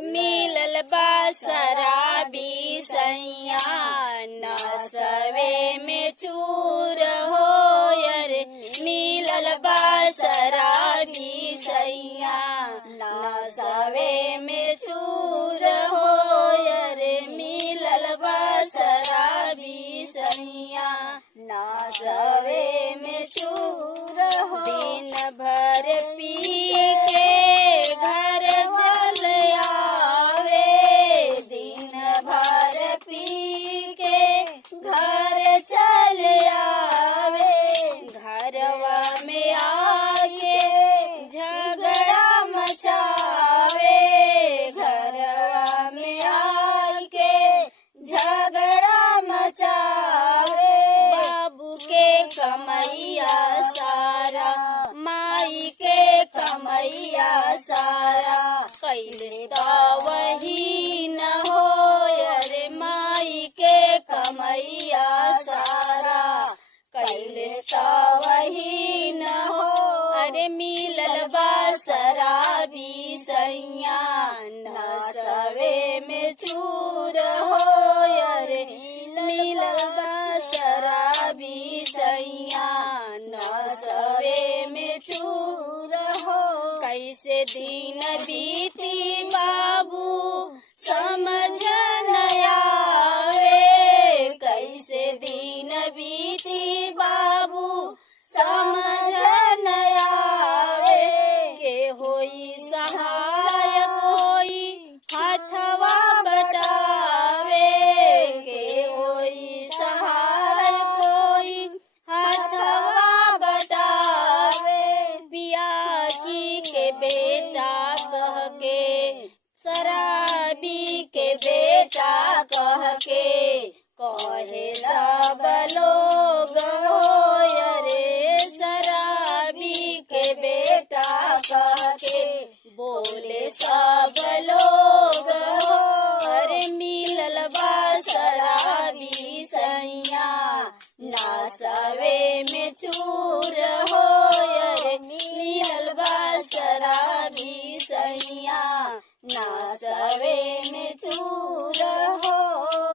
मिलल बा शराबी सैया नसवे में चूर हो अरे मिलल बा शराबी सैया नसवे में चूर हो अरे मिलल बा शराबी सैया नसवे में चूर हो। दिन भर पी के घर चल आवे, दिन भर पी के घर चल आवे, घरवा में आके झगड़ा मचावे, घरवा में आके झगड़ा मचावे। बाबू के कमैया सारा माई के कमैया सारा कैले तो वही न हो अरे माई के कमैया सारा कैले तो वही न हो अरे मिलल बा शराबी सैया नसवे में चूर हो अरे मिलल बा शराबी सैया नसवे में चूर हो। कैसे दिन बीती बाबू समझ न आवे, कैसे दिन बीती बाबू समझ न आवे, के होई सहायक होई हाथवा बटावे, के होई सहायक होई हाथवा बटावे। पिया की के बेटा कह के शराबी के बेटा कह के कहे सब लोग हो अरे शराबी के बेटा कह के बोले सब लोग हो अरे मिलल बा शराबी सैया नसवे में चूर हो अरे मिलल बा शराबी सैया नसवे में चूर हो।